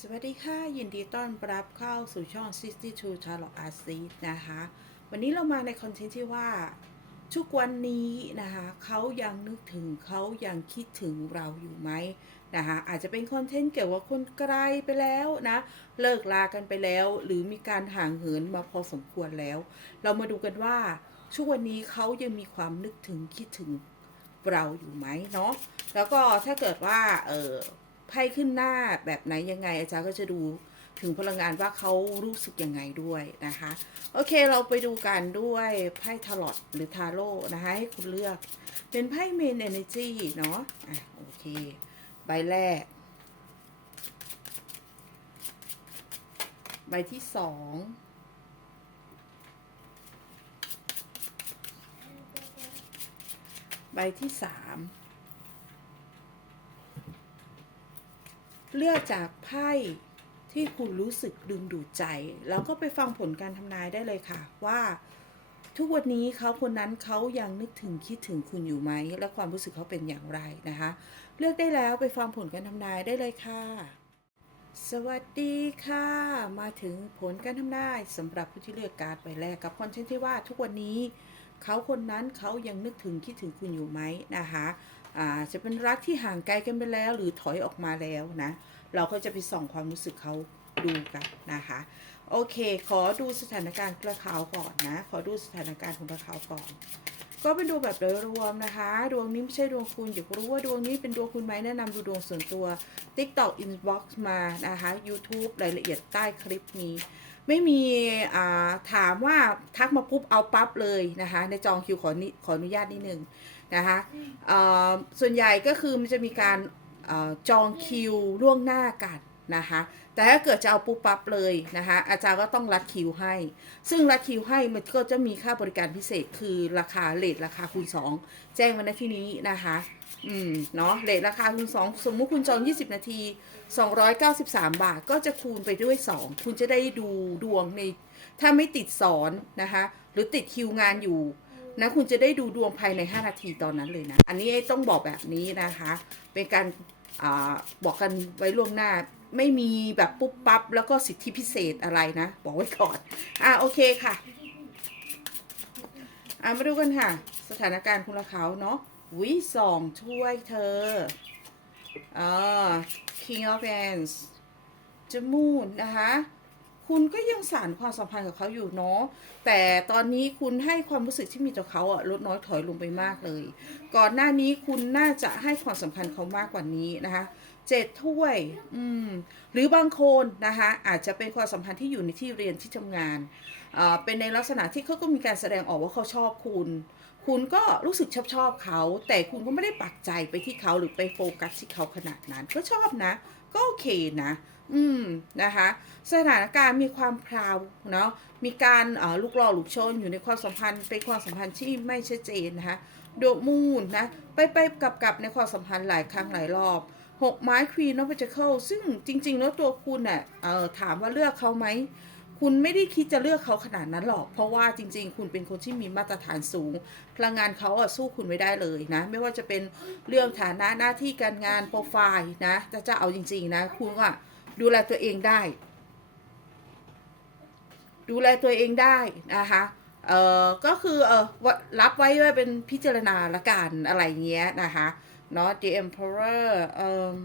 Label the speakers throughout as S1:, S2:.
S1: สวัสดีค่ะ ยินดีต้อนรับเข้าสู่ช่อง 62 Charlotte Art s e นะคะ วันนี้เรามาในคอนเทนต์ที่ว่า ทุกวันนี้นะคะเขายังนึกถึงเขายังคิดถึงเราอยู่ไหมนะคะอาจจะเป็นคอนเทนต์เกี่ยวกับคนไกลไปแล้วนะ เลิกลากันไปแล้ว หรือมีการห่างเหินมาพอสมควรแล้ว เรามาดูกันว่าทุกวันนี้เขายังมีความนึกถึงคิดถึงเราอยู่ไหมเนาะแล้วก็ถ้าเกิดว่าเออ ไพ่ขึ้นหน้าแบบไหนยังไง อาจารย์ก็จะดูถึงพลังงานว่าเขารู้สึกยังไงด้วยนะคะ โอเคเราไปดูกันด้วยไพ่ทาร์ลอตหรือทาโร่นะคะ ให้คุณเลือกเป็นไพ่เมนเอเนจีเนาะอะโอเค ใบแรก ใบที่สองใบที่สาม เลือกจากไพ่ที่คุณรู้สึกดึงดูดใจ แล้วก็ไปฟังผลการทำนายได้เลยค่ะ ว่า ทุกวันนี้เขาคนนั้นเขายังนึกถึงคิดถึงคุณอยู่ไหม และความรู้สึกเขาเป็นอย่างไรนะคะ เลือกได้แล้วไปฟังผลการทำนายได้เลยค่ะ สวัสดีค่ะ มาถึงผลการทำนายสำหรับผู้ที่เลือกการดใบแรกกับคอนเทนต์ที่ว่าทุกวันนี้เขาคนนั้นเขายังนึกถึงคิดถึงคุณอยู่ไหมนะคะ อาจจะเป็นรักที่ห่างไกลกันไปแล้ว หรือถอยออกมาแล้วนะ เราก็จะไปส่องความรู้สึกเขาดูกันนะคะ โอเค ขอดูสถานการณ์กระเขาก่อนนะ ขอดูสถานการณ์ของกระเขาก่อน ก็เป็นดูแบบโดยรวมนะคะ ดวงนี้ไม่ใช่ดวงคุณอยากรู้ว่าดวงนี้เป็นดวงคุณไหมแนะนำดูดวงส่วนตัว TikTok Inbox มานะคะ YouTube รายละเอียดใต้คลิปนี้ไม่มีถามว่าทักมาปุ๊บเอาปั๊บเลยนะคะ ในจองคิวขอขออนุญาตนิดนึง นะคะส่วนใหญ่ก็คือมันจะมีการออจองคิวล่วงหน้ากันนะคะแต่ถ้าเกิดจะเอาปุ๊บปั๊บเลยนะคะอาจารย์ก็ต้องรัดคิวให้ ซึ่งรัดคิวให้มันก็จะมีค่าบริการพิเศษคือราคาเลทราคาคูณ2 แจ้งมาในที่นี้นะคะอืมเนาะเลทราคาคูณ2 สมมุติคุณจอง 20 นาที 293 บาทก็จะคูณไปด้วย 2 คุณจะได้ดูดวงใน ถ้าไม่ติดสอนนะคะหรือติดคิวงานอยู่ นะคุณจะได้ดูดวงภายใน 5 นาทีตอนนั้นเลยนะ อันนี้ต้องบอกแบบนี้นะคะ เป็นการอาบอกกันไว้ล่วงหน้า ไม่มีแบบปุ๊บปั๊บแล้วก็สิทธิพิเศษอะไรนะ บอกไว้ก่อน อะโอเคค่ะอะมาดูกันค่ะ สถานการณ์คุณละเขาเนาะวิสองช่วยเธออ่า King of Wands จมูนนะคะ คุณก็ยังสานความสัมพันธ์กับเขาอยู่เนาะ แต่ตอนนี้คุณให้ความรู้สึกที่มีต่อเขาอะลดน้อยถอยลงไปมากเลย ก่อนหน้านี้คุณน่าจะให้ความสัมพันธ์เขามากกว่านี้นะคะเจ็ดถ้วย อืม หรือบางคนนะคะอาจจะเป็นความสัมพันธ์ที่อยู่ในที่เรียนที่ทำงานอ่าเป็นในลักษณะที่เขาก็มีการแสดงออกว่าเขาชอบคุณ คุณก็รู้สึกชอบชอบเขา แต่คุณก็ไม่ได้ปักใจไปที่เขาหรือไปโฟกัสที่เขาขนาดนั้น ก็ชอบนะ ก็โอเคนะ อืมนะคะ สถานการณ์มีความพราวเนาะมีการลูกหล่อลูกชนอยู่ในความสัมพันธ์เป็นความสัมพันธ์ที่ไม่ชัดเจนนะคะโดมูนนะไปไปกลับกลับในความสัมพันธ์หลายครั้งหลายรอบหกไม้ควีนอ f เ e เคิลซึ่งจริงๆแล้วตัวคุณเนี่ยถามว่าเลือกเขาไหม คุณไม่ได้คิดจะเลือกเขาขนาดนั้นหรอก เพราะว่าจริง ๆ คุณเป็นคนที่มีมาตรฐานสูง พลังงานเขาอะสู้คุณไม่ได้เลยนะ ไม่ว่าจะเป็นเรื่องฐานะหน้าที่การงานโปรไฟล์นะจะจะเอาจริง ๆ นะ คุณอะดูแลตัวเองได้ ดูแลตัวเองได้นะคะเอ่อก็คือเออรับไว้ไว้เป็นพิจารณาละกันอะไรเงี้ยนะคะเนาะ The Emperor เอ่อ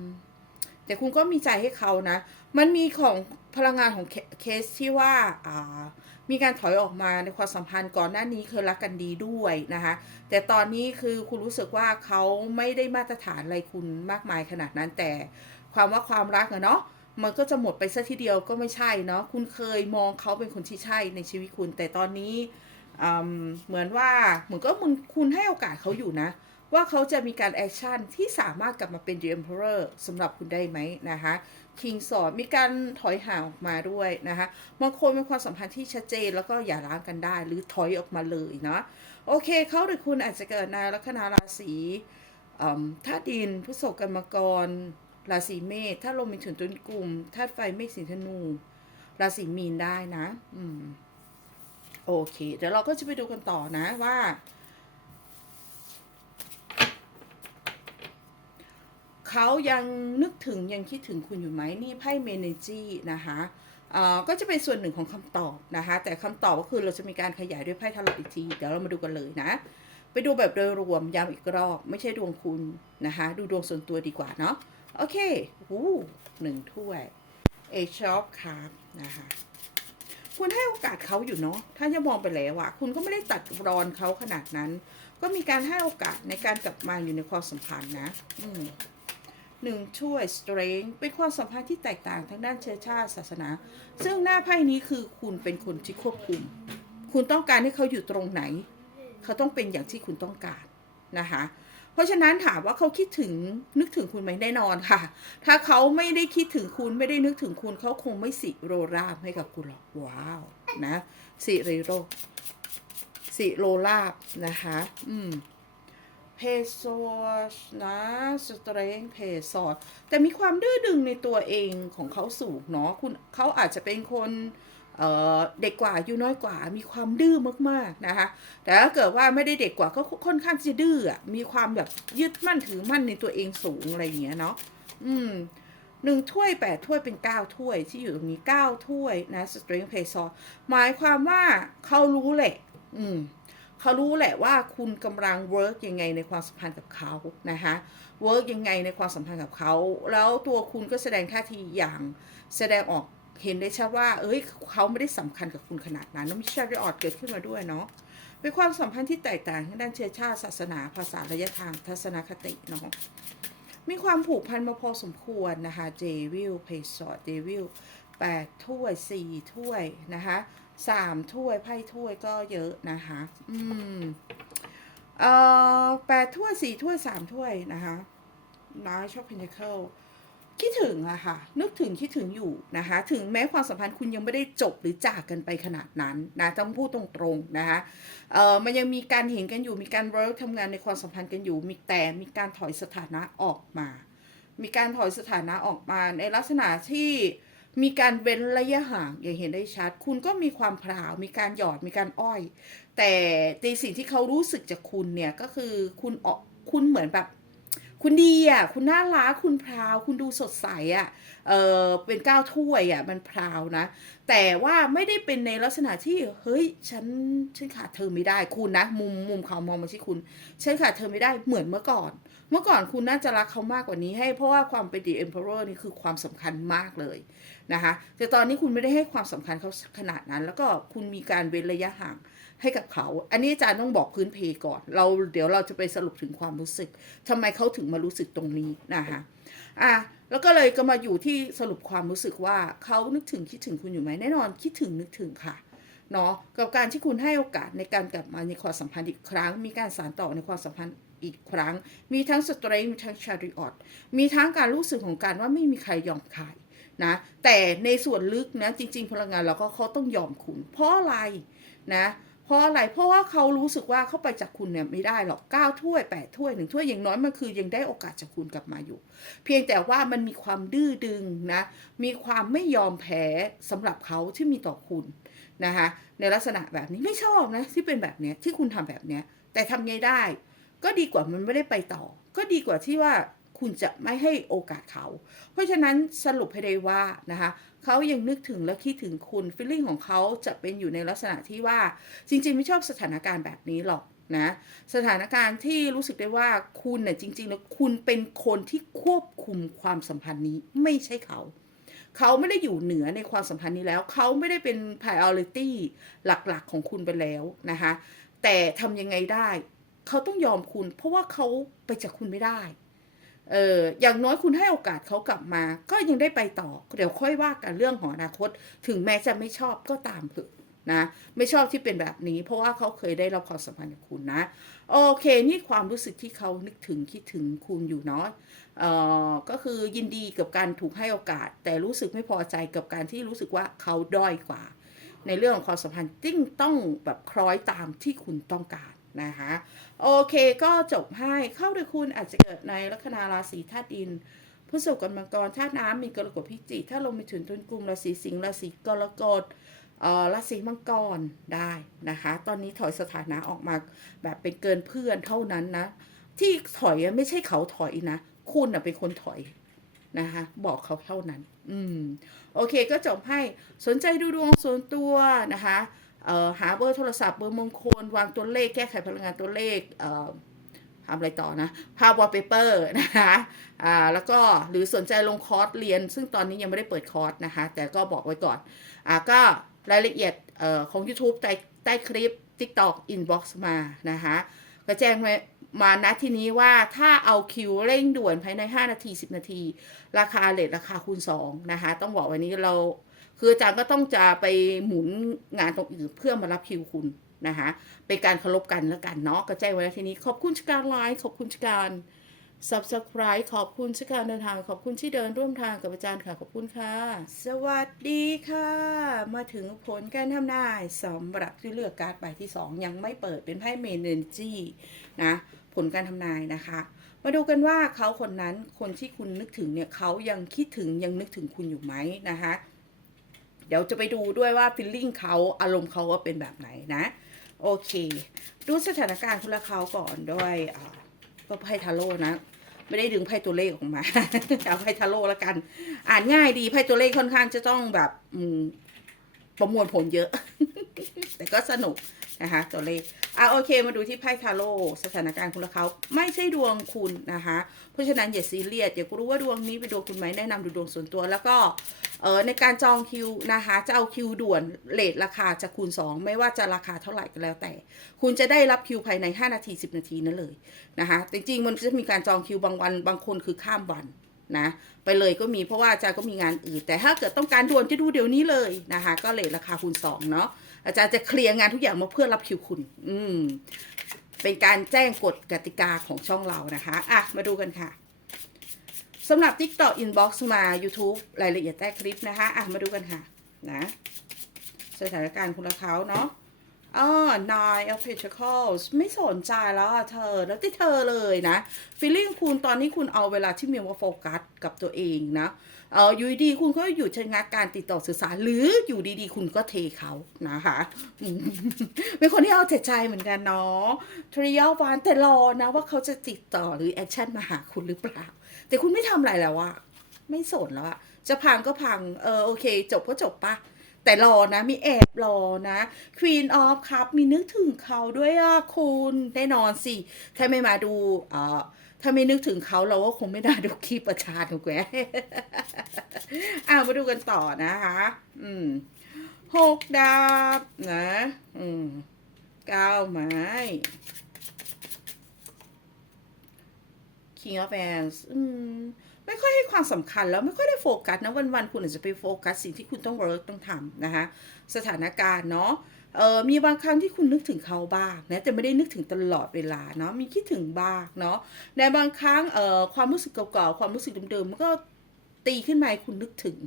S1: แต่คุณก็มีใจให้เขานะ มันมีของ พลังงานของเคสที่ว่าามีการถอยออกมาในความสัมพันธ์ก่อนหน้านี้เคยรักกันดีด้วยนะคะแต่ตอนนี้คือคุณรู้สึกว่าเขาไม่ได้มาตรฐานอะไรคุณมากมายขนาดนั้นแต่ความว่าความรักอะเนาะมันก็จะหมดไปซะทีเดียวก็ไม่ใช่เนาะคุณเคยมองเขาเป็นคนที่ใช่ในชีวิตคุณ แต่ตอนนี้เหมือนว่าเหมือนก็มึงคุณให้โอกาสเขาอยู่นะ ว่าเขาจะมีการแอคชั่นที่สามารถกลับมาเป็น The Emperor สำหรับคุณได้ไหมนะคะ คิงสอนมีการถอยห่างออกมาด้วยนะคะบางคนมีความสัมพันธ์ที่ชัดเจนแล้วก็อย่าร้างกันได้ หรือถอยออกมาเลยเนาะโอเคเขาหรือคุณอาจจะเกิดในลัคนาราศีธาตุดินพฤษภกันมกร ราศีเมษถ้าลมมีถึงต้นกลุ่มธาตุไฟเมษสิงธนู ราศีมีนได้นะ อืม โอเค เดี๋ยวเราก็จะไปดูกันต่อนะว่า เขายังนึกถึงยังคิดถึงคุณอยู่ไหมนี่ไพ่เมเนจีนะคะก็จะเป็นส่วนหนึ่งของคำตอบนะคะ แต่คำตอบก็คือเราจะมีการขยายด้วยไพ่ทารต์อีกทีเดี๋ยวเรามาดูกันเลยนะ ไปดูแบบโดยรวมย้ำอีกรอบ ไม่ใช่ดวงคุณนะคะ ดูดวงส่วนตัวดีกว่าเนาะโอเคอู้หนึ่งถ้วยเอชอปครับนะคะคุณให้โอกาสเขาอยู่เนาะถ้าจะมองไปแล้วอะคุณก็ไม่ได้ตัดรอนเขาขนาดนั้น ก็มีการให้โอกาสในการกลับมาอยู่ในความสัมพันธ์นะ อืม หนึ่งช่วย strength เป็นความสัมพันธ์ที่แตกต่างทางด้านเชื้อชาติศาสนา ซึ่งหน้าไพ่นี้คือคุณเป็นคนที่ควบคุม คุณต้องการให้เขาอยู่ตรงไหน เขาต้องเป็นอย่างที่คุณต้องการนะคะ เพราะฉะนั้นถามว่าเขาคิดถึงนึกถึงคุณไหมแน่นอนค่ะ ถ้าเขาไม่ได้คิดถึงคุณไม่ได้นึกถึงคุณ เขาคงไม่สิโรราบให้กับคุณหรอกว้าวนะสิริโรสิโรลาบนะคะ อืม เพโซนะสเตรงเพซอดแต่มีความดื้อดึงในตัวเองของเขาสูงเนาะคุณเขาอาจจะเป็นคนเเด็กกว่าอายุน้อยกว่า มีความดื้อมากๆนะคะ แต่ถ้าเกิดว่าไม่ได้เด็กกว่าก็ค่อนข้างจะดื้อมีความแบบยึดมั่นถือมั่นในตัวเองสูงอะไรอย่างเงี้ยเนาะอืมหนึ่งถ้วยแปดถ้วยเป็นเก้าถ้วยที่อยู่ตรงนี้เก้าถ้วยนะ string p a y s o หมายความว่าเขารู้แหละ อืม เขารู้แหละว่าคุณกำลัง work ยังไงในความสัมพันธ์กับเขานะคะ work ยังไงในความสัมพันธ์กับเขา แล้วตัวคุณก็แสดงท่าทีอย่างแสดงออกเห็นได้ชัดว่า เอ้ยเขาไม่ได้สำคัญกับคุณขนาดนั้นแล้วมีชาริออดเกิดขึ้นมาด้วยเนาะเป็นความสัมพันธ์ที่แตกต่างด้านเชื้อชาติศาสนาภาษาระยะทางทัศนคติเนาะมีความผูกพันมาพอสมควรนะคะเจวิลเพย์สอดเจวิลแปดถ้วยสี่ถ้วยนะคะ สามถ้วยไพ่ถ้วยก็เยอะนะคะ อืม เอ่อแปดถ้วยสี่ถ้วยสามถ้วยนะคะน้อยชอบเพนเคิลคิดถึงอะค่ะ นึกถึงคิดถึงอยู่นะคะ ถึงแม้ความสัมพันธ์คุณยังไม่ได้จบหรือจากกันไปขนาดนั้นนะต้องพูดตรงๆนะคะเอ่อมันยังมีการเห็นกันอยู่มีการเวิร์กทำงานในความสัมพันธ์กันอยู่ มีแต่มีการถอยสถานะออกมา มีการถอยสถานะออกมาในลักษณะที่ มีการเว้นระยะห่างอย่างเห็นได้ชัด คุณก็มีความพราว มีการหยอดมีการอ้อย แต่ในสิ่งที่เขารู้สึกจากคุณเนี่ยก็คือคุณออกคุณเหมือนแบบ คุณดีอะคุณน่ารักคุณพราว คุณดูสดใสอะเออเป็นก้าวถ้วยอะมันพราวนะ แต่ว่าไม่ได้เป็นในลักษณะที่เฮ้ยฉันฉันขาดเธอไม่ได้คุณนะ มุมมุมเขามองมาที่คุณฉันขาดเธอไม่ได้เหมือนเมื่อก่อน เมื่อก่อนคุณน่าจะรักเขามากกว่านี้ให้เพราะว่าความเป็น The Emperor นี่คือความสำคัญมากเลยนะคะแต่ตอนนี้คุณไม่ได้ให้ความสำคัญเขาขนาดนั้น แล้วก็คุณมีการเว้นระยะห่าง ให้กับเขา อันนี้อาจารย์ต้องบอกพื้นเพก่อน เราเดี๋ยวเราจะไปสรุปถึงความรู้สึกทำไมเขาถึงมารู้สึกตรงนี้นะคะอะแล้วก็เลยก็มาอยู่ที่สรุปความรู้สึกว่าเขานึกถึงคิดถึงคุณอยู่ไหมแน่นอนคิดถึงนึกถึงค่ะเนาะกับการที่คุณให้โอกาสในการกลับมาในความสัมพันธ์อีกครั้ง มีการสานต่อในความสัมพันธ์อีกครั้ง มีทั้งสตรนมีทั้งชาริออตมีทั้งการรู้สึกของการว่าไม่มีใครยอมใครนะแต่ในส่วนลึกนะจริง ๆ พลังงานเราก็เขาต้องยอมคุณเพราะอะไรนะเพราะอะไรเพราะว่าเขารู้สึกว่าเขาไปจากคุณเนี่ยไม่ได้หรอก9ถ้วย8ถ้วยหนึ่งถ้วยอย่างน้อยมันคือยังได้โอกาสจากคุณกลับมาอยู่ เพียงแต่ว่ามันมีความดื้อดึงนะมีความไม่ยอมแพ้สำหรับเขาที่มีต่อคุณนะคะในลักษณะแบบนี้ไม่ชอบนะที่เป็นแบบเนี้ยที่คุณทำแบบเนี้ยแต่ทำไงได้ ก็ดีกว่ามันไม่ได้ไปต่อ ก็ดีกว่าที่ว่าคุณจะไม่ให้โอกาสเขา เพราะฉะนั้นสรุปให้ได้ว่านะคะ เขายังนึกถึงและคิดถึงคุณฟีลลิ่งของเขาจะเป็นอยู่ในลักษณะที่ว่าจริง ๆ ไม่ชอบสถานการณ์แบบนี้หรอกนะสถานการณ์ที่รู้สึกได้ว่าคุณเนี่ยจริงๆแล้วคุณเป็นคนที่ควบคุมความสัมพันธ์นี้ไม่ใช่เขา เขาไม่ได้อยู่เหนือในความสัมพันธ์นี้แล้ว เขาไม่ได้เป็น priority หลักๆของคุณไปแล้วนะคะแต่ทำยังไงได้ เขาต้องยอมคุณเพราะว่าเขาไปจากคุณไม่ได้ เอออย่างน้อยคุณให้โอกาสเขากลับมา ก็ยังได้ไปต่อ เดี๋ยวค่อยว่ากันเรื่องของอนาคต ถึงแม้จะไม่ชอบก็ตามเถอะนะ ไม่ชอบที่เป็นแบบนี้ เพราะว่าเขาเคยได้รับความสัมพันธ์กับคุณนะ โอเค นี่ความรู้สึกที่เขานึกถึงคิดถึงคุณอยู่เนาะเอ่อก็คือยินดีกับการถูกให้โอกาส แต่รู้สึกไม่พอใจกับการที่รู้สึกว่าเขาด้อยกว่า ในเรื่องของความสัมพันธ์จึงต้องแบบคล้อยตามที่คุณต้องการ นะคะโอเคก็จบให้เข้าด้วยคุณอาจจะเกิดในลัคนาราศีธาตุดินพฤษภกับมังกรธาตุน้ำมีกรกฎพิจิกถ้าลงไปถึงต้นกลุ่มราศีสิงห์ราศีกรกฎอ่อราศีมังกรได้นะคะ ตอนนี้ถอยสถานะออกมาแบบเป็นเกินเพื่อนเท่านั้นนะ ที่ถอยไม่ใช่เขาถอยนะ คุณเป็นคนถอยนะคะบอกเขาเท่านั้น อืม โอเคก็จบให้สนใจดูดวงส่วนตัวนะคะ หาเบอร์โทรศัพท์เบอร์มงคล วางตัวเลขแก้ไขพลังงานตัวเลขเทำอะไรต่อนะ ภาพวอลเปเปอร์นะคะอ่าแล้วก็หรือสนใจลงคอร์สเรียน ซึ่งตอนนี้ยังไม่ได้เปิดคอร์สนะคะ แต่ก็บอกไว้ก่อนอ่าก็รายละเอียดออของ YouTube ใต้ใต้คลิป TikTok Inbox มานะคะก็แจ้งไว้มาณที่นี้ว่าถ้าเอาคิวเร่งด่วนภายใน 5 นาที 10 นาที ราคาเลทราคาคูณ 2 นะคะ ต้องบอกวันนี้เรา คืออาจารย์ก็ต้องจะไปหมุนงานตรงอื่นเพื่อมารับคิวคุณนะคะเป็นการเคารพกันแล้วกันเนาะก็แจ้งไว้แล้วทีนี้ขอบคุณชการไลน์ขอบคุณชการ subscribe ขอบคุณชการเดินทาง ขอบคุณที่เดินร่วมทางกับอาจารย์ค่ะ ขอบคุณค่ะ สวัสดีค่ะ มาถึงผลการทำนายสำหรับที่เลือกการ์ดใบที่ 2 ยังไม่เปิดเป็นไพ่เมนเนจีนะผลการทำนายนะคะ มาดูกันว่าเขาคนนั้นคนที่คุณนึกถึงเนี่ยเขายังคิดถึงยังนึกถึงคุณอยู่ไหมนะคะ เดี๋ยวจะไปดูด้วยว่าฟิลลิ่งเขาอารมณ์เขาว่าเป็นแบบไหนนะ โอเค ดูสถานการณ์คุณและเขาก่อนด้วยก็ไพ่ทาโร่นะ ไม่ได้ดึงไพ่ตัวเลขออกมาเอาไพ่ทาโร่ละกัน อ่านง่ายดีไพ่ตัวเลขค่อนข้างจะต้องแบบประมวลผลเยอะ แต่ก็สนุก นะคะตัวเลขอะโอเคมาดูที่ไพ่ทาโร่สถานการณ์คุณและเขาไม่ใช่ดวงคุณนะคะเพราะฉะนั้นอย่าซีเรียสอย่ารู้ว่าดวงนี้เป็นดวงคุณไหมแนะนำดูดวงส่วนตัว แล้วก็เออในการจองคิวนะคะจะเอาคิวด่วนเลทราคาจะคูณ 2 ไม่ว่าจะราคาเท่าไหร่ก็แล้วแต่ คุณจะได้รับคิวภายใน 5 นาที 10 นาทีนั่นเลยนะคะจริงๆมันจะมีการจองคิวบางวันบางคนคือข้ามวันนะไปเลยก็มีเพราะว่าอาจารย์ก็มีงานอื่น แต่ถ้าเกิดต้องการด่วนจะดูเดี๋ยวนี้เลยนะคะก็เลทราคาคูณ2เนาะ อาจารย์จะเคลียร์งานทุกอย่างมาเพื่อรับคิวคุณ อืม เป็นการแจ้งกฎกติกาของช่องเรานะคะอะมาดูกันค่ะสำหรับ TikTok Inbox มา YouTube รายละเอียดใต้คลิปนะคะอะมาดูกันค่ะ นะ สถานการณ์คุณละเขาเนาะอ๋อ Nine of Pentacles ไม่สนใจแล้วเธอ แล้วที่เธอเลยนะ feeling คุณตอนนี้คุณเอาเวลาที่มีว่าโฟกัส กับตัวเองนะเอออยู่ดีๆคุณก็อยู่ชะงักการติดต่อสื่อสาร หรืออยู่ดีๆ คุณก็เทเขานะคะเป็นคนที่เอาแต่ใจเหมือนกันเนาะทริยาวานแต่รอนะ ว่าเขาจะติดต่อหรือแอคชั่นมาหาคุณหรือเปล่า แต่คุณไม่ทำอะไรแล้วอะไม่สนแล้วอะจะพังก็พัง เออโอเค จบก็จบปะแต่รอนะมีแอบรอนะ Queen of Cup มีนึกถึงเขาด้วยอะคุณแน่นอนสิถ้าไม่มาดูเอ่อ ถ้าไม่นึกถึงเขาเราก็คงไม่ได้ดูคลิปประชาถูกไหมอ่ามาดูกันต่อนะคะ อืมหกดาบนะ อืมเก้าไม้ King of Wands อืมไม่ค่อยให้ความสำคัญแล้วไม่ค่อยได้โฟกัสนะวันๆคุณอาจจะไปโฟกัสสิ่งที่คุณต้องเวิร์กต้องทำนะคะ สถานการณ์เนาะ เออมีบางครั้งที่คุณนึกถึงเขาบ้างนะแต่ไม่ได้นึกถึงตลอดเวลาเนาะมีคิดถึงบ้างเนาะในบางครั้งเอ่อความรู้สึกเก่าๆความรู้สึกเดิมๆมันก็ตีขึ้นมาให้คุณนึกถึง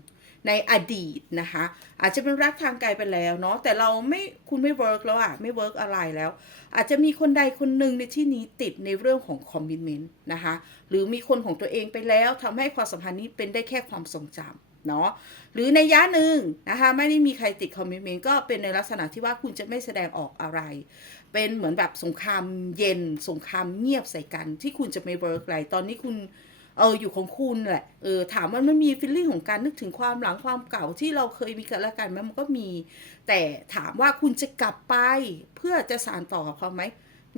S1: ในอดีตนะคะ อาจจะเป็นรักทางไกลไปแล้วเนาะแต่เราไม่คุณไม่เวิร์กแล้วอะไม่เวิร์กอะไรแล้ว อาจจะมีคนใดคนหนึ่งในที่นี้ติดในเรื่องของคอมมิชเมนต์นะคะ หรือมีคนของตัวเองไปแล้วทำให้ความสัมพันธ์นี้เป็นได้แค่ความทรงจำ เนาะหรือในยะหนึ่งนะคะไม่ได้มีใครติดคอมมิชเมนต์ก็เป็นในลักษณะที่ว่าคุณจะไม่แสดงออกอะไร เป็นเหมือนแบบสงครามเย็น สงครามเงียบใส่กัน ที่คุณจะไม่เวิร์กอะไรตอนนี้คุณเอออยู่ของคุณแหละเออถามว่ามันมีฟีลลิ่งของการนึกถึงความหลังความเก่าที่เราเคยมีกันและกันไหมมันก็มี แต่ถามว่าคุณจะกลับไปเพื่อจะสานต่อบเขาไหม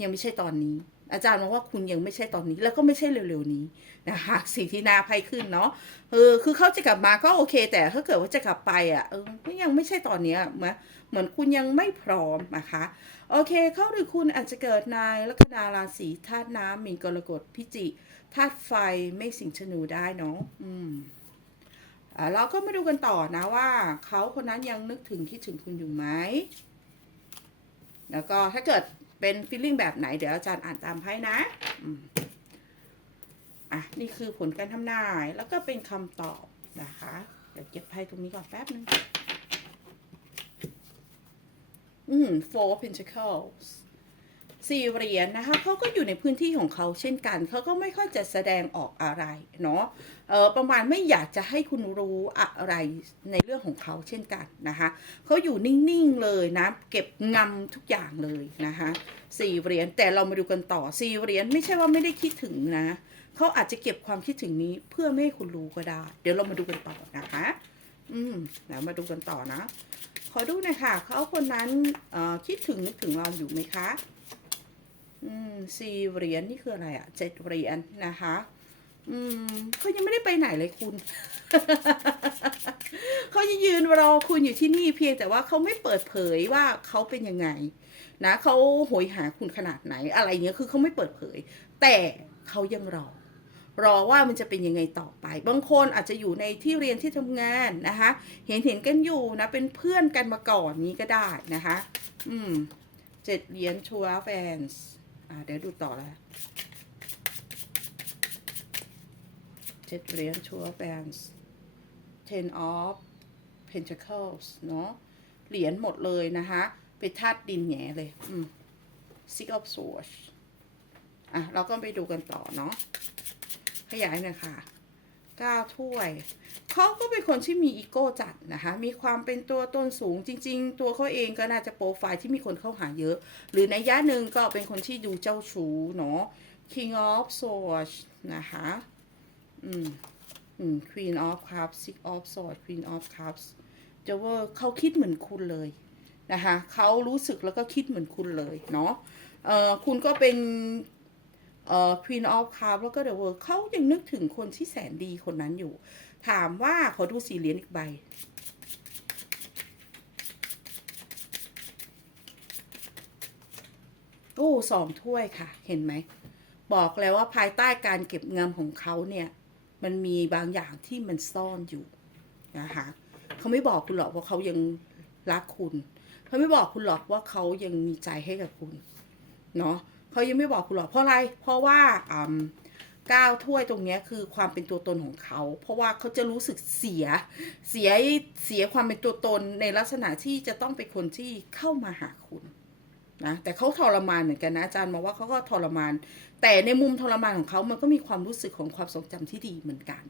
S1: ยังไม่ใช่ตอนนี้ อาจารย์บอกว่าคุณยังไม่ใช่ตอนนี้ แล้วก็ไม่ใช่เร็วๆนี้นะคะสิ่งที่น่าภัยขึ้นเนาะเออคือเขาจะกลับมาก็โอเค แต่ถ้าเกิดว่าจะกลับไปอะเออก็ยังไม่ใช่ตอนนี้มือนเหมือนคุณยังไม่พร้อมนะคะโอเค เขาหรือคุณอาจจะเกิดในลัคนาราศีธาตุน้ำมีกรกฎพิจิธาตุไฟไม่สิงชนูได้เนาะอืมอ่าเราก็มาดูกันต่อนะว่าเขาคนนั้นยังนึกถึงคิดถึงคุณอยู่ไหมแล้วก็ถ้าเกิด เป็นฟีลลิ่งแบบไหน เดี๋ยวอาจารย์อ่านตามไพ่นะอะนี่คือผลการทำนายแล้วก็เป็นคำตอบนะคะ เดี๋ยวเก็บไพ่ตรงนี้ก่อนแป๊บนึงอืม four pentacles สี่เหรียญนะคะเขาก็อยู่ในพื้นที่ของเขาเช่นกัน เขาก็ไม่ค่อยจะแสดงออกอะไรเนาะ เออประมาณไม่อยากจะให้คุณรู้อะไรในเรื่องของเขาเช่นกันนะคะเขาอยู่นิ่ง ๆ เลยนะ เก็บงำทุกอย่างเลยนะคะสี่เหรียญแต่เรามาดูกันต่อสี่เหรียญไม่ใช่ว่าไม่ได้คิดถึงนะเขาอาจจะเก็บความคิดถึงนี้เพื่อไม่ให้คุณรู้ก็ได้ เดี๋ยวเรามาดูกันต่อนะคะ อืมเดี๋ยวมาดูกันต่อนะ ขอดูหน่อยค่ะเขาคนนั้นเอ่อคิดถึงนึกถึงเราอยู่ไหมคะ อืมสี่เหรียญนี่คืออะไรอะ่ะเจ็ดเหรียญนะคะ อืมเขายังไม่ได้ไปไหนเลยคุณ เขาจะยืนรอคุณอยู่ที่นี่เพียงแต่ว่าเขาไม่เปิดเผยว่าเขาเป็นยังไง นะเขาโหยหาคุณขนาดไหน อะไรเงี้ยคือเขาไม่เปิดเผย แต่เขายังรอ รอว่ามันจะเป็นยังไงต่อไป บางคนอาจจะอยู่ในที่เรียนที่ทำงานนะคะ เห็นเห็นกันอยู่นะ เป็นเพื่อนกันมาก่อนนี้ก็ได้นะคะ อืมเจ็ดเหรียญชัวร์แฟนส์อ่าเดี๋ยวดูต่อแล้วเจ็ ดเหรียญชัวร์แฟนส์ ten of pentacles เนาะเหรียญหมดเลยนะคะเป็นธาตุดินแหงเลยอืม six of swords อะ เราก็ไปดูกันต่อเนาะขยายหน่อยค่ะเก้าถ้วย เขาก็เป็นคนที่มีอีโก้จัดนะคะ มีความเป็นตัวตนสูงจริง ๆ ตัวเขาเองก็น่าจะโปรไฟล์ที่มีคนเข้าหาเยอะ หรือในย่าหนึ่งก็เป็นคนที่ดูเจ้าชู้เนาะ King of Swords นะคะ อืม อืม Queen of Cups Six of Swords Queen of Cups เจเวอร์เขาคิดเหมือนคุณเลยนะคะเขารู้สึกแล้วก็คิดเหมือนคุณเลยเนาะเอ่อคุณก็เป็นเอ่อ Queen of Cups แล้วก็ The World เขายังนึกถึงคนที่แสนดีคนนั้นอยู่ ถามว่าขอดูสี่เหรียญอีกใบโอ้สองถ้วยค่ะ เห็นไหม บอกแล้วว่าภายใต้การเก็บเงินของเขาเนี่ย มันมีบางอย่างที่มันซ่อนอยู่นะคะเขาไม่บอกคุณหรอกว่าเขายังรักคุณเขาไม่บอกคุณหรอกว่าเขายังมีใจให้กับคุณเนาะเขายังไม่บอกคุณหรอกเพราะอะไร เพราะว่าอืมก้าวถ้วยตรงนี้คือความเป็นตัวตนของเขา เพราะว่าเขาจะรู้สึกเสีย เสียเสียความเป็นตัวตนในลักษณะที่จะต้องเป็นคนที่เข้ามาหาคุณ นะแต่เขาทรมานเหมือนกันนะอาจารย์มองว่าเขาก็ทรมาน แต่ในมุมทรมานของเขามันก็มีความรู้สึกของความทรงจำที่ดีเหมือนกัน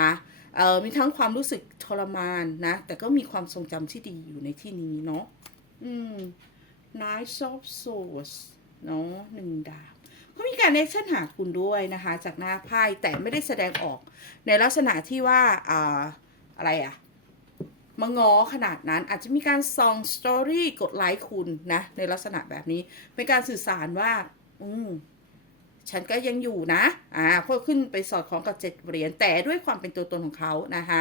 S1: นะเออมีทั้งความรู้สึกทรมานนะ แต่ก็มีความทรงจำที่ดีอยู่ในที่นี้เนาะอืม Nine of Swords เนาะหนึ่งดาบเขามีการเนคชั่นหาคุณด้วยนะคะ จากหน้าไพ่แต่ไม่ได้แสดงออกในลักษณะที่ว่าอ่าอะไรอะ มาง้อขนาดนั้น อาจจะมีการซองสตอรี่กดไลค์คุณนะในลักษณะแบบนี้ เป็นการสื่อสารว่า อืมฉันก็ยังอยู่นะ อ่าเพราะขึ้นไปสอดคล้องกับเจ็ดเหรียญ แต่ด้วยความเป็นตัวตนของเขานะคะ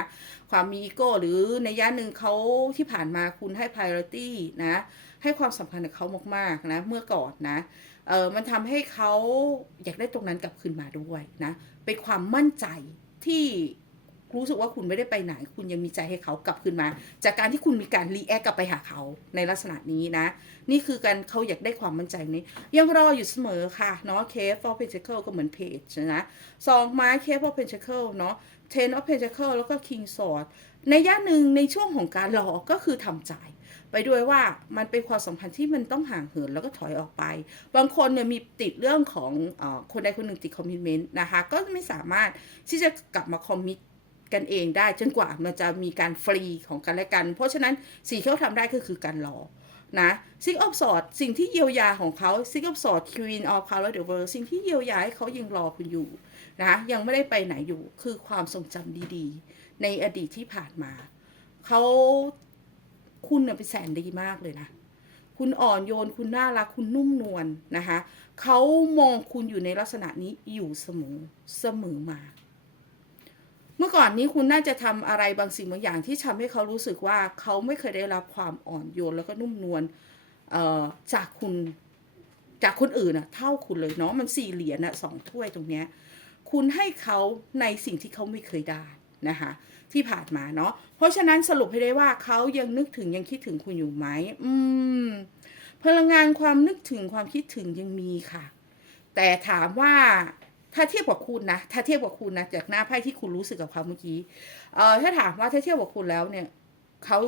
S1: ความมีอีโก้หรือในย่านหนึ่งเขาที่ผ่านมาคุณให้ priority นะ ให้ความสำคัญกับเขามากๆนะ เมื่อก่อนนะ เออมันทำให้เขาอยากได้ตรงนั้นกลับคืนมาด้วยนะ เป็นความมั่นใจที่ รู้สึกว่าคุณไม่ได้ไปไหน คุณยังมีใจให้เขากลับคืนมา จากการที่คุณมีการรีแอคกลับไปหาเขาในลักษณะนี้นะ นี่คือการเขาอยากได้ความมั่นใจนี้ ยังรออยู่เสมอค่ะเนาะ Cave of Pentacle ก็เหมือนเพจนะสองไม้ Cave of Pentacle เนาะ Ten of Pentacle แล้วก็ King Sword ในย่านหนึ่งในช่วงของการรอก็คือทำใจไปด้วยว่ามันเป็นความสัมพันธ์ที่มันต้องห่างเหินแล้วก็ถอยออกไป บางคนเนี่ยมีติดเรื่องของออคนใดคนหนึ่งติดคอมมิชเมนต์นะคะ ก็ไม่สามารถที่จะกลับมาคอมมิต กันเองได้จนกว่ามันจะมีการฟรีของกันและกัน เพราะฉะนั้นสิ่งที่เขาทำได้ก็คือการรอนะซิกออฟสอดสิ่งที่เยียวยาของเขาซิกออฟสอดควีนออฟคาร์ลเดเวอร์สิ่งที่เยียวยาให้เขายังรอคุณอยู่นะยังไม่ได้ไปไหนอยู่คือความทรงจำดีๆ ในอดีตที่ผ่านมา เขาคุณเนี่ยเป็นแสนดีมากเลยนะ คุณอ่อนโยนคุณน่ารักคุณนุ่มนวลนะคะเขามองคุณอยู่ในลักษณะนี้อยู่เสมอเสมอมา เมื่อก่อนนี้คุณน่าจะทำอะไรบางสิ่งบางอย่างที่ทำให้เขารู้สึกว่าเขาไม่เคยได้รับความอ่อนโยนแล้วก็นุ่มนวลเออจากคุณจากคนอื่นอะเท่าคุณเลยเนาะมันสี่เหรียญอะสองถ้วยตรงเนี้ยคุณให้เขาในสิ่งที่เขาไม่เคยได้นะคะที่ผ่านมาเนาะเพราะฉะนั้นสรุปให้ได้ว่าเขายังนึกถึงยังคิดถึงคุณอยู่ไหมอืมพลังงานความนึกถึงความคิดถึงยังมีค่ะ แต่ถามว่า ถ้าเทียบกับคุณนะ ถ้าเทียบกับคุณนะจากหน้าไพ่ที่คุณรู้สึกกับเขาเมื่อกี้ เอ่อถ้าถามว่าถ้าเทียบกับคุณแล้วเนี่ยเขา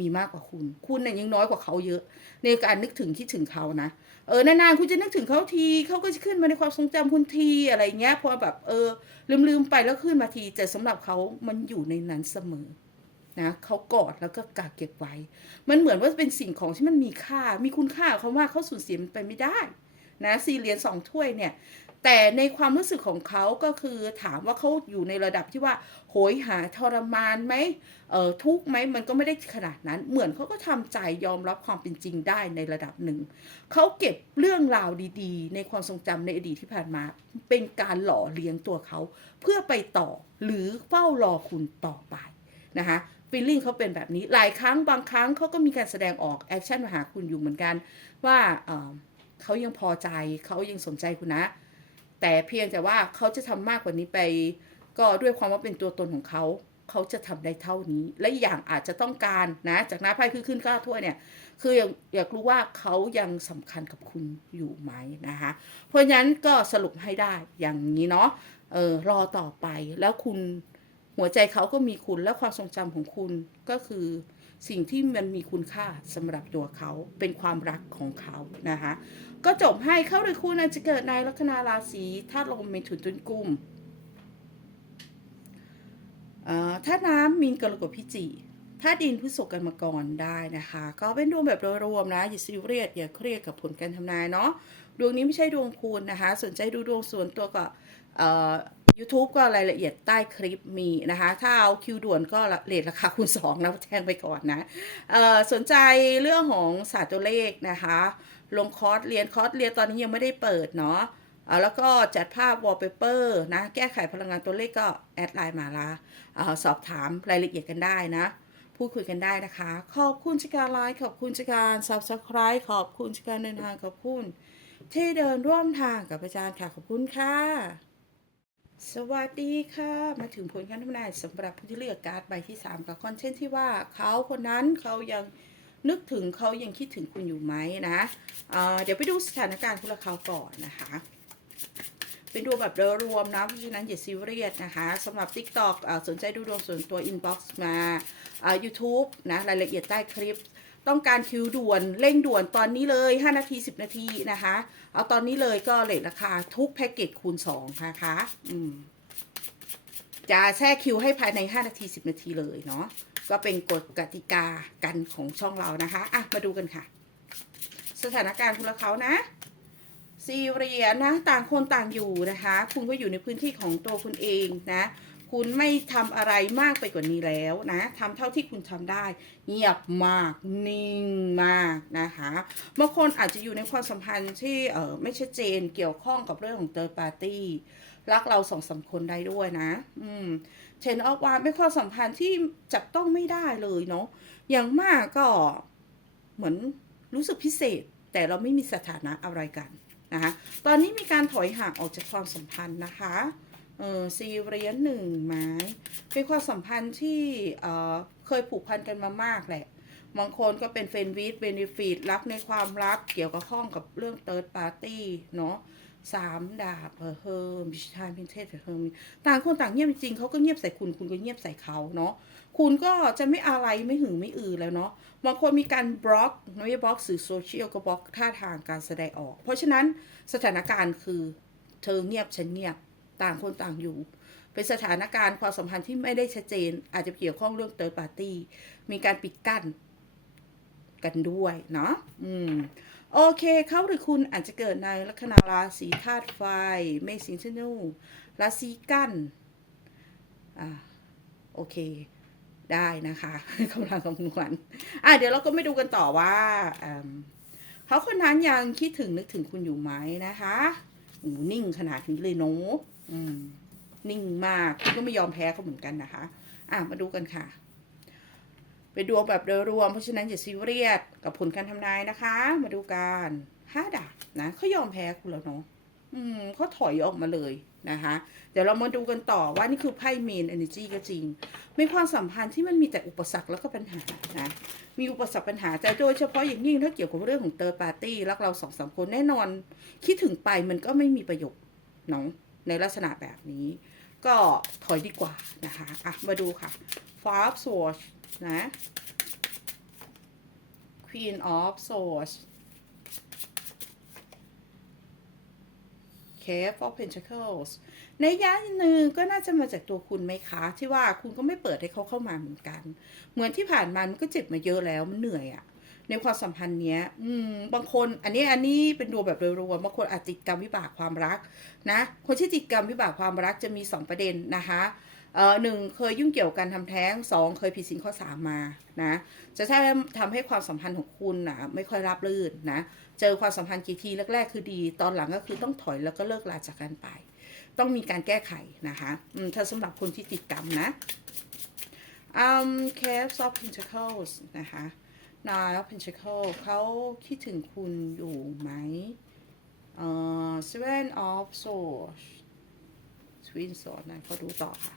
S1: มีมากกว่าคุณ คุณเนี่ยยังน้อยกว่าเขาเยอะ ในการนึกถึงคิดถึงเขานะ เออนานๆคุณจะนึกถึงเขาที เขาก็จะขึ้นมาในความทรงจำคุณทีอะไรเงี้ย พอแบบเออลืมๆไปแล้วขึ้นมาทีแต่สำหรับเขามันอยู่ในนั้นเสมอนะเขากอดแล้วก็กักเก็บไว้ มันเหมือนว่าเป็นสิ่งของที่มันมีค่า มีคุณค่าเขาว่าเขาสูญเสียมันไปไม่ได้นะสี่เหรียญสองถ้วยเนี่ย แต่ในความรู้สึกของเขาก็คือถามว่าเขาอยู่ในระดับที่ว่า โหยหาทรมานไหมเออทุกข์ไหมมันก็ไม่ได้ขนาดนั้น เหมือนเขาก็ทำใจยอมรับความเป็นจริงได้ในระดับหนึ่ง เขาเก็บเรื่องราวดีๆ ในความทรงจำในอดีตที่ผ่านมา เป็นการหล่อเลี้ยงตัวเขา เพื่อไปต่อหรือเฝ้ารอคุณต่อไปนะคะฟีลลิ่งเขาเป็นแบบนี้หลายครั้งบางครั้งเขาก็มีการแสดงออกแอคชั่นมาหาคุณอยู่เหมือนกัน ว่าเเขายังพอใจเขายังสนใจคุณนะ แต่เพียงแต่ว่าเขาจะทำมากกว่านี้ไป ก็ด้วยความว่าเป็นตัวตนของเขาเขาจะทำได้เท่านี้ และอย่างอาจจะต้องการนะ จากหน้าไพ่คือขึ้นก้าถ้วยเนี่ย คืออยากอยากรู้ว่าเขายังสำคัญกับคุณอยู่ไหมนะคะ เพราะฉะนั้นก็สรุปให้ได้อย่างนี้เนาะเออรอต่อไปแล้วคุณหัวใจเขาก็มีคุณและความทรงจำของคุณก็คือสิ่งที่มันมีคุณค่าสำหรับตัวเขาเป็นความรักของเขานะคะ ก็จบให้เข้าหรือคุณอาจจะเกิดในลัคนาราศีธาตุลมเมถุนตุลกุมเอ่อถ้าน้ำมีนกรกฎพิจิถ้าดินพฤษภกันมาก่อนได้นะคะ ก็เป็นดวงแบบโดยรวมนะอย่าซีเรียสอย่าเครียดกับผลการทำนายเนาะดวงนี้ไม่ใช่ดวงคุณนะคะ สนใจดูดวงส่วนตัวก็เอ่อ YouTube ก็รายละเอียดใต้คลิปมีนะคะ ถ้าเอาคิวด่วนก็เลทราคาคูณ2นะแจ้งไปก่อนนะสนใจเรื่องของศาสตร์ตัวเลขนะคะ ลงคอร์สเรียนคอร์สเรียนตอนนี้ยังไม่ได้เปิดเนาะอ่าแล้วก็จัดภาพวอลเปเปอร์นะ แก้ไขพลังงานตัวเลขก็แอดไลน์มาละอ่าสอบถามรายละเอียดกันได้นะ พูดคุยกันได้นะคะ ขอบคุณจาการไลค์ขอบคุณจาการ subscribe ขอบคุณจากการเดินทางขอบคุณที่เดินร่วมทางกับอาจารย์ค่ะขอบคุณค่ะ สวัสดีค่ะ มาถึงผลการทำนายสำหรับผู้ที่เลือกการ์ดใบที่ 3 กับคอนเทนต์ที่ว่าเขาคนนั้นเขายัง นึกถึงเขายังคิดถึงคุณอยู่ไหมนะเเดี๋ยวไปดูสถานการณ์คุณละเขาก่อนนะคะเป็นดวงแบบโดยรวมนะ เพราะฉะนั้นอย่าซีเรียสนะคะสำหรับ TikTok เอ่อสนใจดูดวงส่วนตัว Inbox มา YouTube นะ รายละเอียดใต้คลิป ต้องการคิวด่วน เร่งด่วนตอนนี้เลย 5 นาที 10 นาทีนะคะ เอาตอนนี้เลยก็เลทราคาทุกแพ็กเกจคูณ2นะคะจะแทรกคิวให้ภายใน 5 นาที 10 นาทีเลยเนาะ ก็เป็นกฎกติกากันของช่องเรานะคะ อะ มาดูกันค่ะ สถานการณ์คุณละเขานะสี่เหรียญนะ ต่างคนต่างอยู่นะคะ คุณก็อยู่ในพื้นที่ของตัวคุณเองนะ คุณไม่ทำอะไรมากไปกว่านี้แล้วนะทำเท่าที่คุณทำได้ เงียบมาก นิ่งมากนะคะบางคนอาจจะอยู่ในความสัมพันธ์ที่เออไม่ชัดเจนเกี่ยวข้องกับเรื่องของ third party รักเราสองสามคนได้ด้วยนะ อืม เชนออกว่าเป็นความสัมพันธ์ที่จับต้องไม่ได้เลยเนาะอย่างมากก็เหมือนรู้สึกพิเศษ แต่เราไม่มีสถานะอะไรกันนะคะตอนนี้มีการถอยห่างออกจากความสัมพันธ์นะคะเออซีเรียญหนึ่งไม้เป็นความสัมพันธ์ที่เอ่อเคยผูกพันกันมามากแหละบางคนก็เป็นเฟนวิดเบนฟิตรักในความรักเกี่ยวกับข้องกับเรื่องเติร์ดปาร์ตี้เนาะ สามดาบเออเฮิร์มบิชทานพินเทสเฮิร์มต่างคนต่างเงียบจริงเขาก็เงียบใส่คุณคุณก็เงียบใส่เขาเนาะคุณก็จะไม่อะไรไม่หึงไม่อือแล้วเนาะบางคนมีการบล็อกไม่บล็อกสื่อโซเชียลก็บล็อกท่าทางการแสดงออก เพราะฉะนั้นสถานการณ์คือเธอเงียบฉันเงียบต่างคนต่างอยู่ เป็นสถานการณ์ความสัมพันธ์ที่ไม่ได้ชัดเจน อาจจะเกี่ยวข้องเรื่องเติร์ดปาร์ตี้มีการปิดกั้นกันด้วยเนาะอืม โอเคเขาหรือคุณอาจจะเกิดในลัคนาราศีธาตุไฟ เมษสิงห์นูราศีกันอ่าโอเค ได้นะคะกำลังคำนวณอะเดี๋ยวเราก็ไม่ดูกันต่อว่าอืมเขาคนนั้นยังคิดถึงนึกถึงคุณอยู่ไหมนะคะโอ้นิ่งขนาดนี้เลยเนาะอืมนิ่งมากคุณก็ไม่ยอมแพ้เขาเหมือนกันนะคะ อะมาดูกันค่ะ ไปดวงแบบโดยรวม เพราะฉะนั้นอย่าซีเรียสกับผลการทำนายนะคะ มาดูกันห้าดาบนะเขายอมแพ้คุณแล้วเนาะอืมเขาถอยออกมาเลยนะคะ เดี๋ยวเรามาดูกันต่อว่านี่คือไพ่เมน energy ก็จริงไม่ความสัมพันธ์ที่มันมีแต่อุปสรรคแล้วก็ปัญหานะมีอุปสรรคปัญหาแต่โดยเฉพาะอย่างยิ่งถ้าเกี่ยวกับเรื่องของเตอร์ปาร์ตี้รักเราสองสามคนแน่นอน คิดถึงไปมันก็ไม่มีประโยชน์เนาะในลักษณะแบบนี้ ก็ถอยดีกว่านะคะอะมาดูค่ะ Five Swords นะ Queen of Swords Cave of Pentacles ในย่านหนึ่งก็น่าจะมาจากตัวคุณไหมคะ ที่ว่าคุณก็ไม่เปิดให้เขาเข้ามาเหมือนกัน เหมือนที่ผ่านมามันก็เจ็บมาเยอะแล้วมันเหนื่อยอะในความสัมพันธ์เนี้ย อืม บางคน อันนี้ อันนี้เป็นดวงแบบโดยรวม บางคนอาจติดกรรมวิบากความรักนะ คนที่ติดกรรมวิบากความรักจะมีสองประเด็นนะคะ เอ่อหนึ่งเคยยุ่งเกี่ยวกับการทำแท้งสองเคยผิดศีลข้อสามมานะจะใช่ทำให้ความสัมพันธ์ของคุณนะไม่ค่อยราบรื่นนะเจอความสัมพันธ์กี่ทีแรกๆ คือดี ตอนหลังก็คือต้องถอยแล้วก็เลิกลาจากกันไป ต้องมีการแก้ไขนะคะถ้าสำหรับคนที่ติดกรรมนะ um Cave of Pentacles นะคะ Nine of Pentacles เขาคิดถึงคุณอยู่ไหมเอ่อ Seven of Swords Twin Sword นะก็ดูต่อค่ะ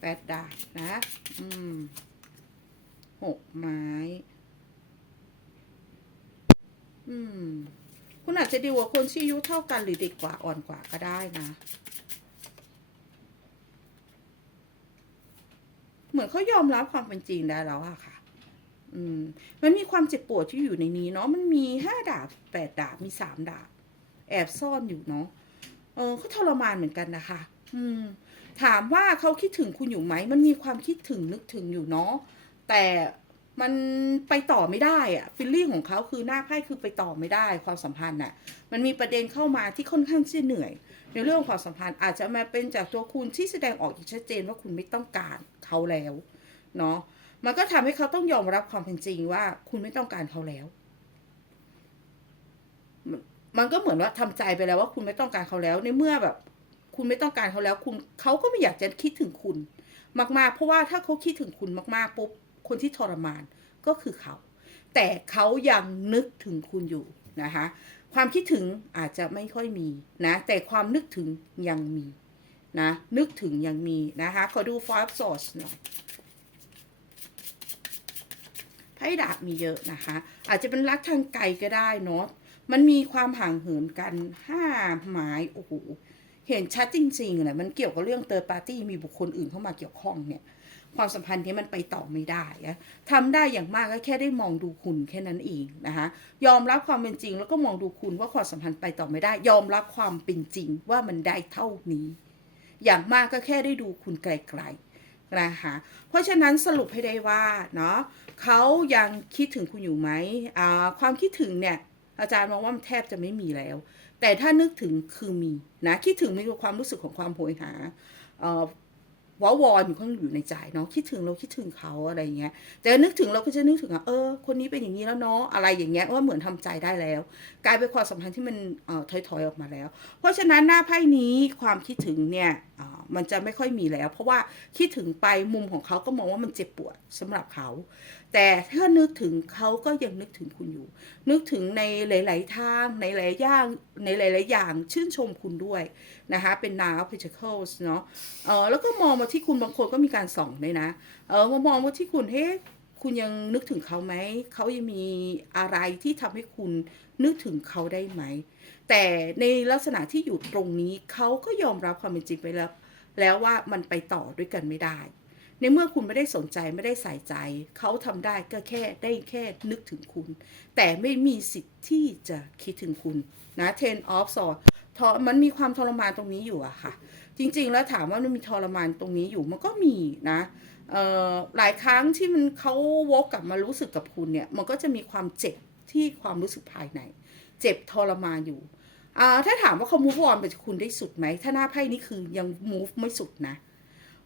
S1: แปดดาบนะ อืมหกไม้ อืม คุณอาจจะดีกว่าคนที่อายุเท่ากันหรือเด็กกว่าอ่อนกว่าก็ได้นะ เหมือนเขายอมรับความเป็นจริงได้แล้วอะค่ะ อืม มันมีความเจ็บปวดที่อยู่ในนี้เนาะ มันมีห้าดาบแปดดาบมีสามดาบ แอบซ่อนอยู่เนาะ เออเขาทรมานเหมือนกันนะคะ อืม ถามว่าเขาคิดถึงคุณอยู่ไหม มันมีความคิดถึงนึกถึงอยู่เนาะ แต่มันไปต่อไม่ได้อะฟิลลิ่งของเขาคือหน้าไพ่คือไปต่อไม่ได้ ความสัมพันธ์น่ะ มันมีประเด็นเข้ามาที่ค่อนข้างที่จะเหนื่อย ในเรื่องของความสัมพันธ์อาจจะมาเป็นจากตัวคุณที่แสดงออกอย่างชัดเจนว่าคุณไม่ต้องการเขาแล้ว เนาะ มันก็ทำให้เขาต้องยอมรับความเป็นจริงว่าคุณไม่ต้องการเขาแล้ว มันก็เหมือนว่าทำใจไปแล้วว่าคุณไม่ต้องการเขาแล้ว ในเมื่อแบบ คุณไม่ต้องการเขาแล้ว คุณเขาก็ไม่อยากจะคิดถึงคุณ มากๆ เพราะว่าถ้าเขาคิดถึงคุณมากๆปุ๊บคนที่ทรมานก็คือเขา แต่เขายังนึกถึงคุณอยู่นะคะความคิดถึงอาจจะไม่ค่อยมีนะ แต่ความนึกถึงยังมีนะ นึกถึงยังมีนะคะขอดู five source หน่อยไพ่ดาบมีเยอะนะคะ อาจจะเป็นรักทางไกลก็ได้เนาะ มันมีความห่างเหินกันห้าหมายโอ้โหเห็นชัดจริงๆเลยมันเกี่ยวกับเรื่องเตอร์ปาร์ตี้มีบุคคลอื่นเข้ามาเกี่ยวข้องเนี่ย ความสัมพันธ์นี้มันไปต่อไม่ได้อะทำได้อย่างมากก็แค่ได้มองดูคุณแค่นั้นเองนะคะยอมรับความเป็นจริง แล้วก็มองดูคุณว่าความสัมพันธ์ไปต่อไม่ได้ ยอมรับความเป็นจริงว่ามันได้เท่านี้ อย่างมากก็แค่ได้ดูคุณไกลๆนะคะเพราะฉะนั้นสรุปให้ได้ว่าเนาะเขายังคิดถึงคุณอยู่ไหมความคิดถึงเนี่ย อาจารย์มองว่ามันแทบจะไม่มีแล้ว แต่ถ้านึกถึงคือมีนะคิดถึงมีความรู้สึกของความโหยหาเอ่อวอวอนอยู่ข้างอยู่ในใจเนาะคิดถึงเราคิดถึงเขาอะไรเงี้ยแต่นึกถึงเราก็จะนึกถึงอะเออคนนี้เป็นอย่างนี้แล้วเนาะอะไรอย่างเงี้ยว่าเหมือนทำใจได้แล้ว กลายเป็นความสัมพันธ์ที่มันเอ่อถอยๆออกมาแล้ว เพราะฉะนั้นหน้าไพ่นี้ความคิดถึงเนี่ยเอ่อมันจะไม่ค่อยมีแล้ว เพราะว่าคิดถึงไปมุมของเขาก็มองว่ามันเจ็บปวดสำหรับเขา แต่ถ้านึกถึงเขาก็ยังนึกถึงคุณอยู่ นึกถึงในหลาย ๆ ทางในหลายอย่างในหลาย ๆ อย่างชื่นชมคุณด้วยนะคะเป็น Nine of Pentacles เนาะเออแล้วก็มองมาที่คุณบางคนก็มีการส่องด้วยนะเออมามองมาที่คุณเฮ้คุณยังนึกถึงเขาไหมเขายังมีอะไรที่ทำให้คุณนึกถึงเขาได้ไหม แต่ในลักษณะที่อยู่ตรงนี้เขาก็ยอมรับความเป็นจริงไปแล้ว แล้วว่ามันไปต่อด้วยกันไม่ได้ ในเมื่อคุณไม่ได้สนใจไม่ได้ใส่ใจ เขาทำได้ก็แค่ได้แค่นึกถึงคุณ แต่ไม่มีสิทธิ์ที่จะคิดถึงคุณนะ ten of swords ทรมันมีความทรมานตรงนี้อยู่อะค่ะ จริง ๆ แล้วถามว่ามันมีทรมานตรงนี้อยู่มันก็มีนะหลายครั้งที่มันเขาวกกลับมารู้สึกกับคุณเนี่ย มันก็จะมีความเจ็บที่ความรู้สึกภายใน เจ็บทรมานอยู่ถ้าถามว่าเขา move on ไปจากคุณได้สุดไหม ถ้าหน้าไพ่นี้คือยัง move ไม่สุดนะ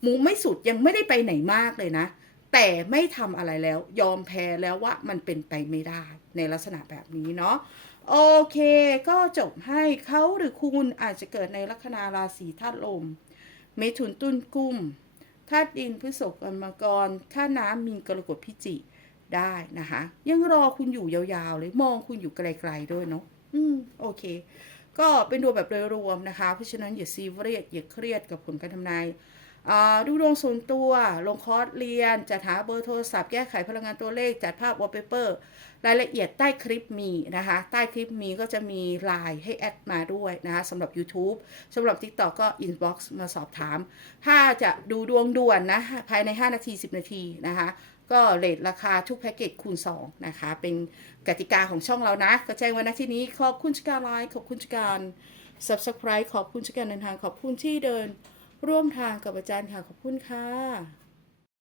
S1: move ไม่สุดยังไม่ได้ไปไหนมากเลยนะ แต่ไม่ทำอะไรแล้ว ยอมแพ้แล้วว่ามันเป็นไปไม่ได้ ในลักษณะแบบนี้เนาะโอเค ก็จบให้เขาหรือคุณอาจจะเกิดในลัคนาราศีธาตุลม เมถุนตุลกุมธาตุดินพฤษภกันมากรธาตุน้ำมีนกรกฎพิจิได้นะคะ ยังรอคุณอยู่ยาวๆเลยมองคุณอยู่ไกลๆด้วยเนาะอืมโอเค ก็เป็นดวงแบบโดยรวมนะคะ เพราะฉะนั้นอย่าซีเรียสอย่าเครียดกับผลการทำนาย ดูดวงส่วนตัว ลงคอร์สเรียน จัดหาเบอร์โทรศัพท์ แก้ไขพลังงานตัวเลข จัดภาพวอลเปเปอร์ รายละเอียดใต้คลิปมีนะคะ ใต้คลิปมีก็จะมีไลน์ให้แอดมาด้วยนะคะสำหรับ YouTube สำหรับ TikTok ก็ Inbox มาสอบถาม ถ้าจะดูดวงด่วนนะ ภายใน 5 นาที 10 นาทีนะคะก็เลทราคาทุกแพ็กเกจคูณ 2 นะคะ เป็นกติกาของช่องเรานะ ก็แจ้งไว้ณที่นี้ ขอบคุณชการไลน์ขอบคุณชการ Subscribe ขอบคุณชการเดินทาง ขอบคุณที่เดิน ร่วมทางกับอาจารย์ค่ะขอบคุณค่ะ